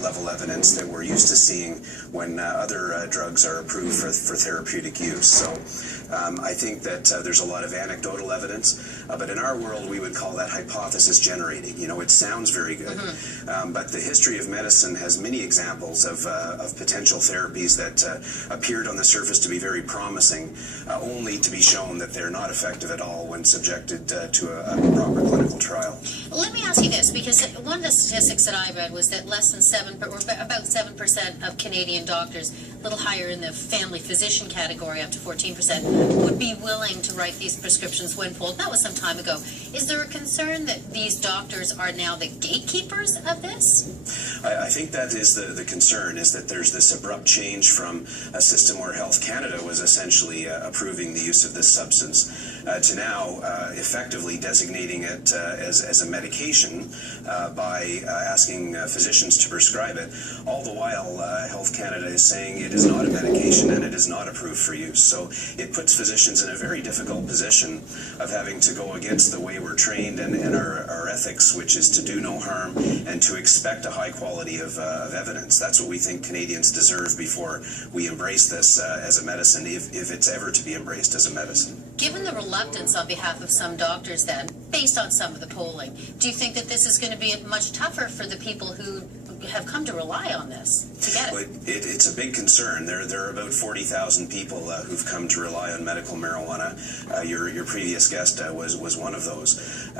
level evidence that we're used to seeing when other drugs are approved for therapeutic use. So I think that there's a lot of anecdotal evidence, but in our world we would call that hypothesis generating. You know, it sounds very good, but the history of medicine has many examples of potential therapies that appeared on the surface to be very promising, only to be shown that they're not effective at all when subjected to a proper clinical trial. Let me ask you this, because one of the statistics that I read was that less than 7% of Canadian doctors, a little higher in the family physician category, up to 14%, would be willing to write these prescriptions when pulled. That was some time ago. Is there a concern that these doctors are now the gatekeepers of this? I think that is the concern, is that there's this abrupt change from a system where Health Canada was essentially approving the use of this substance to now effectively designating it as a medication by asking physicians to prescribe it. All the while, Health Canada is saying it is not a medication and it is not approved for use. So it puts physicians in a very difficult position of having to go against the way we're trained and our ethics, which is to do no harm and to expect a high quality of evidence. That's what we think Canadians deserve before we embrace this as a medicine, if it's ever to be embraced as a medicine. Given the reluctance on behalf of some doctors then, based on some of the polling, do you think that this is going to be much tougher for the people who have come to rely on this to get it? Well, it's a big concern. There are about 40,000 people who've come to rely on medical marijuana. Your previous guest was one of those.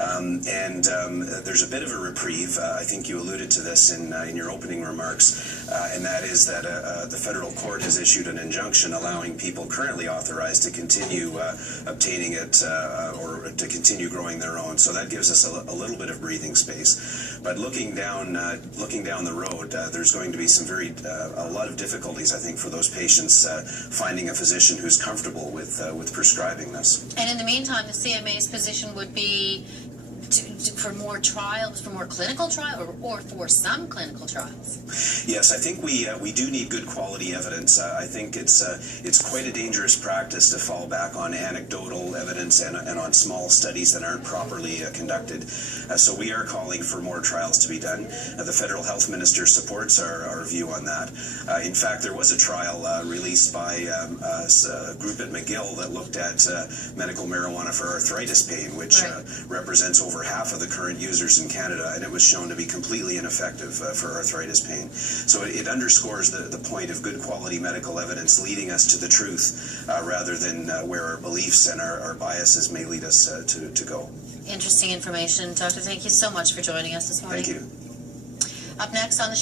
There's a bit of a reprieve. I think you alluded to this in your opening remarks, and that is that the federal court has issued an injunction allowing people currently authorized to continue obtaining it or to continue growing their own. So that gives us a little bit of breathing space. But looking down the road, there's going to be a lot of difficulties, I think, for those patients finding a physician who's comfortable with prescribing this. And in the meantime, the CMA's position would be for more trials, for more clinical trials, or for some clinical trials. Yes, I think we do need good quality evidence. I think it's quite a dangerous practice to fall back on anecdotal evidence and on small studies that aren't properly conducted. So we are calling for more trials to be done. The federal health minister supports our view on that. In fact, there was a trial released by a group at McGill that looked at medical marijuana for arthritis pain, which represents over half of the current users in Canada, and it was shown to be completely ineffective for arthritis pain. So it underscores the point of good quality medical evidence leading us to the truth rather than where our beliefs and our biases may lead us to go. Interesting information. Doctor, thank you so much for joining us this morning. Thank you. Up next on the